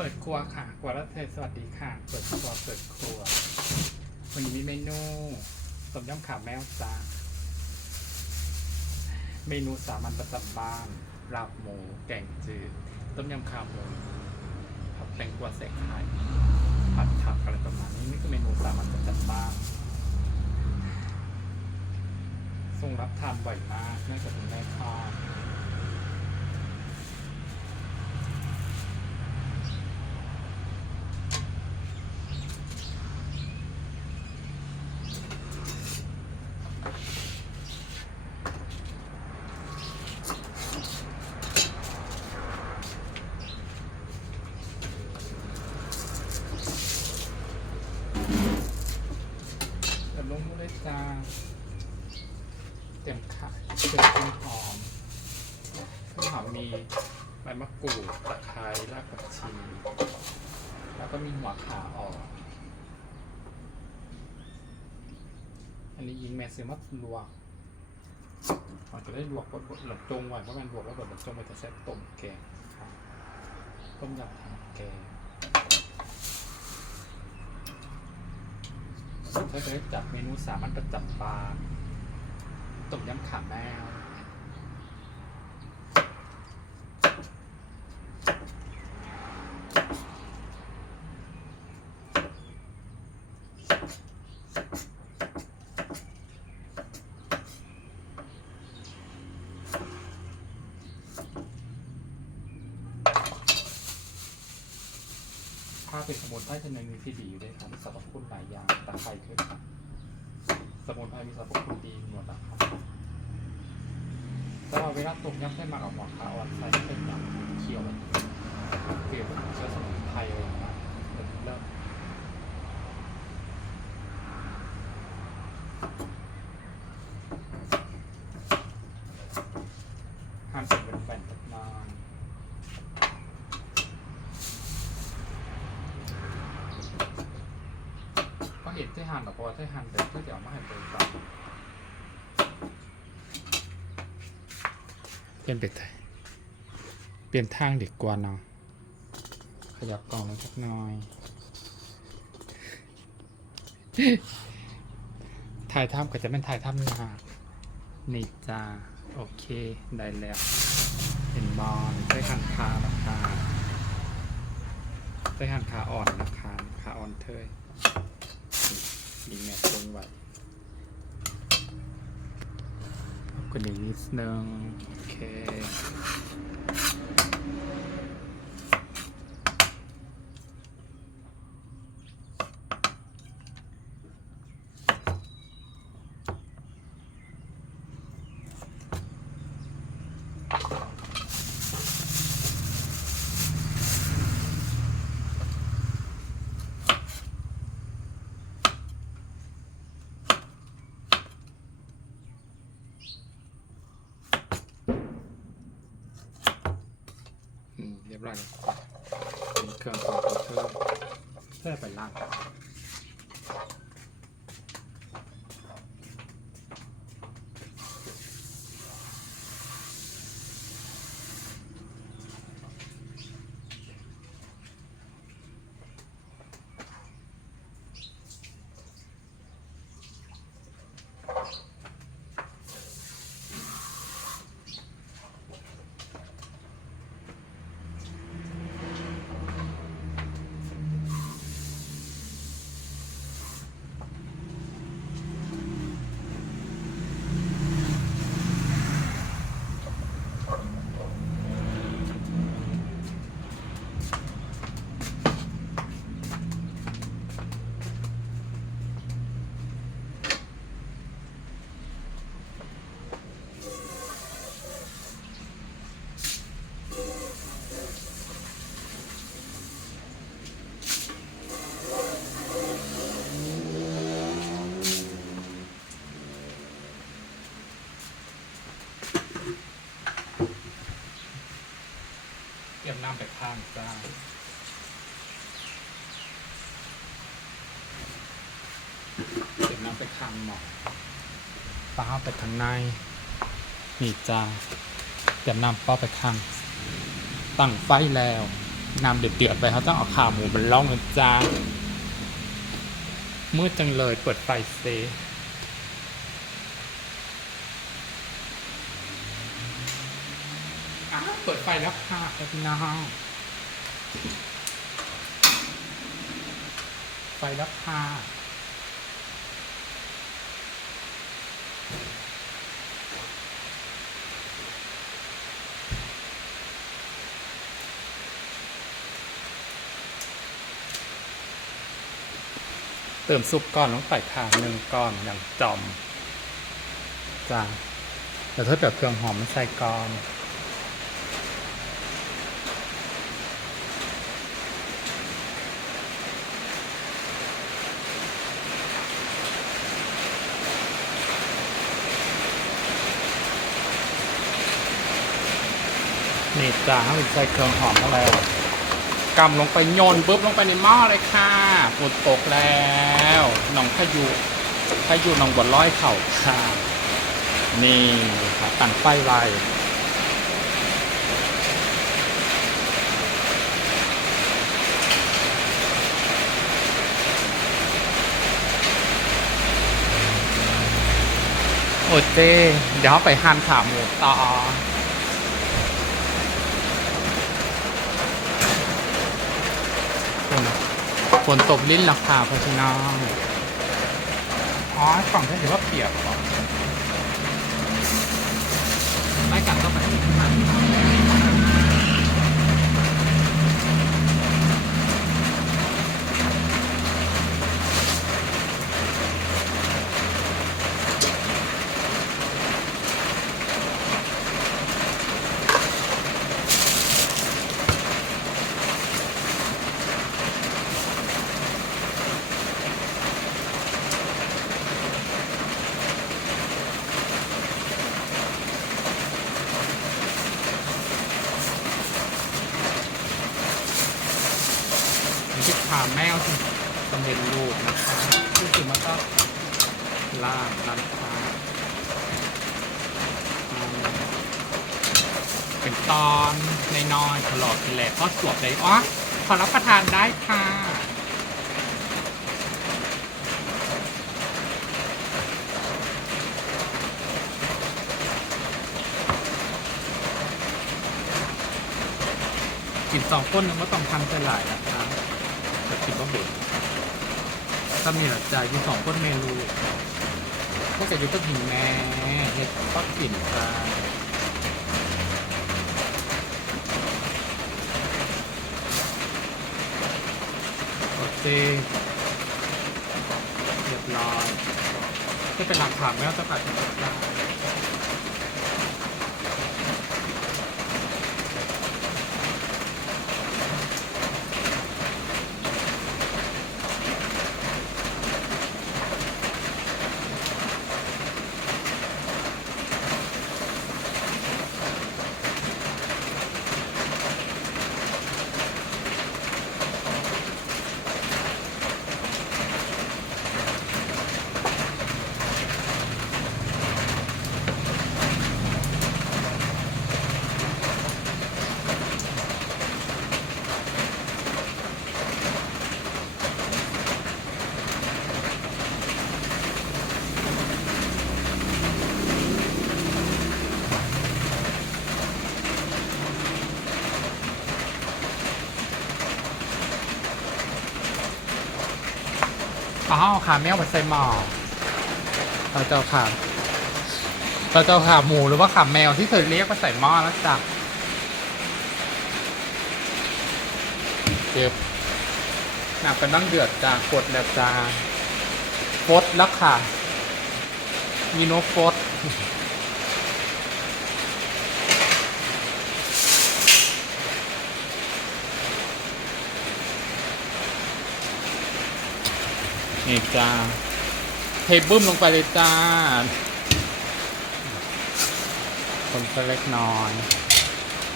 เปิดครัวค่ะครัวรัตเทสวัสดีค่ะ เปิดครัวเปิดครัว วันนี้มีเมนูต้มยำขาแมวจ้าเมนูสามัญประจำบ้านลาบหมู แกงจืด ต้มยำขาหมูผัดแตงกวาใส่ไข่ผัดผักอะไรประมาณนี้นี่คือเมนูสามัญประจำบ้านทรงรับทานบ่อยมากเนื่องจากคุณแม่ทอ ดเดี๋ยวลงมือเลยจ้าเตรียมข่เตรียมต้นหอมต้นหอมมีใบมะกรูดตะไคร้รากผักชี แล้วก็มีหัวขาออก อันนี้ยิงแมสซื้อมาลวกมันจะได้ลวกบดบดหลบจงไว้เพราะมันลวกแล้วบบหลบจงไปจะแซ่บต้มแกงต้มยำทำแกง ถ้าจะจัดเมนูสามัญประจำบ้านต้มยำขาแมว ถ้า เป็นสมุนไพรชนิดหนึงที่ดีอยู่ด้วยครับสรรพคุณหลายอย่างตะไคร้ด้วยครับสมุนไพรมีสรรพคุณดีหมดนะครับแต่ว่าเวลาต้มยำให้มากับหมอขาอ่อนใส่เป็นยำเคี่ยวแบบเปรี้ยวเชื้อสมุนไพรอะไรอย่างเงี้ยเริ่มเริ่มหั่นเป็นแผ่นๆเล็กน้อย ก็เห็นที่หันหรอกเพราะว่าที่หันแต่ที่เดี๋ยวมาให้บริการเปลี่ยนเป็ดไทยเปลี่ยนทางเดีกกว่าเนาะขยับกล่องลงสักหน่อยถ่ายทำก็จะเป็นถ่ายทำหนานี่จ้าโอเค ได้แล้ว เห็นบอลใช้หันขาราคาใช้หันขาอ่อนนะคะขาอ่อนเทย ดีแมทลงไว้กดอีกนิดนึงโอเค อืมเรียบร้อยแล้วเป็นเครื่องของครื่องเพื่อไปล้าง ข้างจ้าเตรียมน้ำไปข้างหมอป้าไปทางในนี่จ้าเตรียมน้ำป้าไปข้าง ตั้งไฟแล้วน้ำเดือดเดือดไปเขาต้องเอาขาหมูมันล่องนะจ๊ะมืดจังเลยเปิดไฟเซอ้เปิดไฟแล้วค่ะพี่น้อง ไฟแล้วค่ะเติมซุปก่อนลงไปค่ะหนึ่งก้อนอย่างจอมจ้าแต่ถ้าแบบเครื่องหอมใส่ก่อน นี่จ้าให้ใส่เครื่องหอมเข้าแล้วกำลงไปโยนปุ๊บลงไปในหม้อเลยค่ะฝนตกแล้วหนองพายุพายุหนองบดร้อยเข่าค่ะ นี่ค่ะตั้งไฟไว้โอเจเดี๋ยวไปหั่นขาหมูต่อ ฝนฝ นตกลิ้นหลักขาะพี่น้อง อ๋อฝั่งนี้ถือว่าเปียกหรอนไม่กันต้องไปที่ทางนี่ คือขาแมวที่สำเร็จรูปนะคะที่สุดมันก็ล่างร้านค้าเป็นตอนในน้อยตลอดแหละก็สวบได้อ๋อขอรับประทานได้ค่ะกินสองคนนึงก็ต้องทำใจหลายนะครับ คิดว่าเบื่อถ้ามีหลักใจกินสองคนเมนูก็จะยุติหิงแม่เห็ดทอดกลิ่นปลาโอเคเรียบร้อยจะเป็นหลักฐานไม่ว่าจะปัดได้ ขาแมวมาใส่หม้อเราจะเอาขาเราจะเอาขาหมูหรือว่าขาแมวที่เธอเรียกมาใส่หม้อแล้วจ้ะเก็บหนักกันตั้งเดือดจ้ากดแล้วจ้าฟดแล้วค่ะมีโนฟด นี่จ้าเทบึ้มลงไปเลยจ้าคนก็เล็กน้อย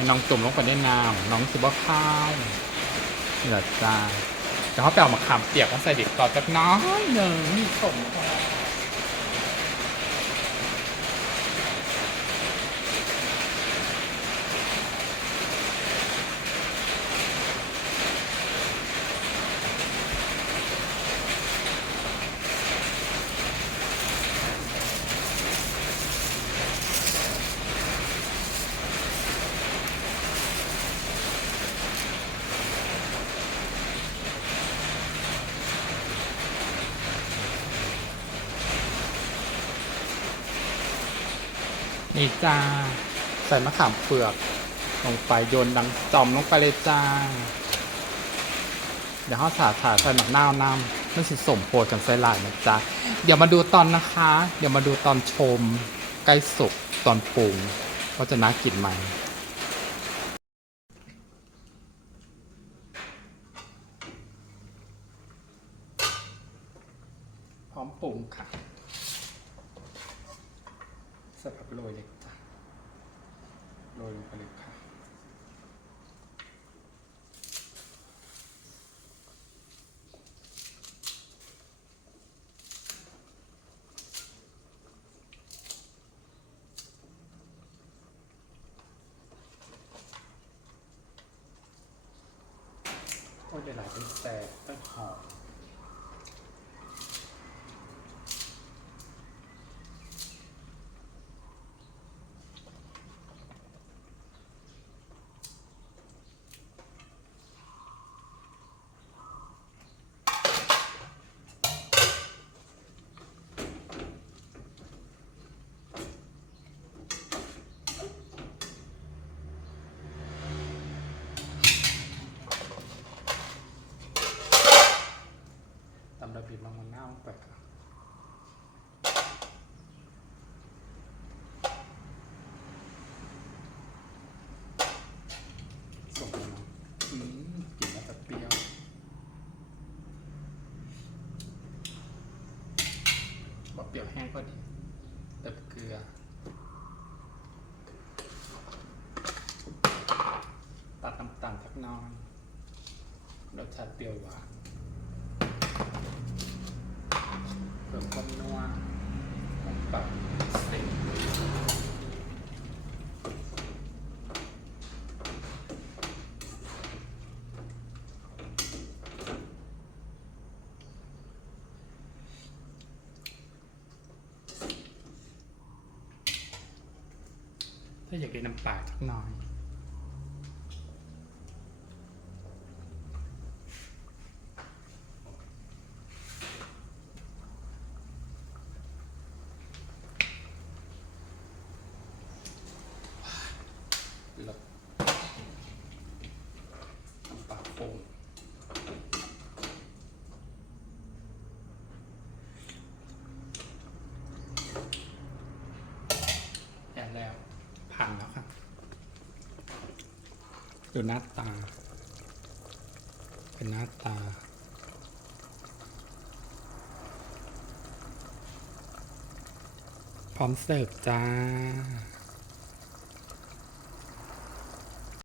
น้องจุ่มลงไปในน้ำน้องสิบ่ข้าวเหละจ้าจะเขาไปเอามาขามเปียกมาใส่เด็กต่อจากน้อยหนึ่งนี่สมค่ะ นี่จ้า ใส่มะขามเปลือกลงไปโยนดังจอมลงไปเลยจ้า เดี๋ยวเขาสาสาใส่หมักนาวน้ำมันสิสมโพดกันใส่หลายนะจ๊ะ เดี๋ยวมาดูตอนนะคะ เดี๋ยวมาดูตอนชมใกล้สุกตอนปรุงว่าจะน่ากินไหม พร้อมปรุงค่ะใส่ผักโรยเลยจ้ะโรยลงไปเลยค่ะ ไม่เดี๋ยวหลายเป็นแต่ต้องหอม ตำระบีบมะม่วงน้าวลงไปครับส่งไปมาอืมกลิ่นแล้วจะเปรี้ยวบอกเปรี้ยวแห้งก็ดีเติมเกลือตัดน้ำตาลสักน้อยรสชาติเปรี้ยวหวาน เพิ่ม ความนัวของปรับส้นถ้าอยากได้น้ำปลาสักหน่อย แล้วน้ำปลาโป่งแย่แล้วพังแล้วครับ ดูหน้าตา เป็นหน้าตา พร้อมเสิร์ฟจ้า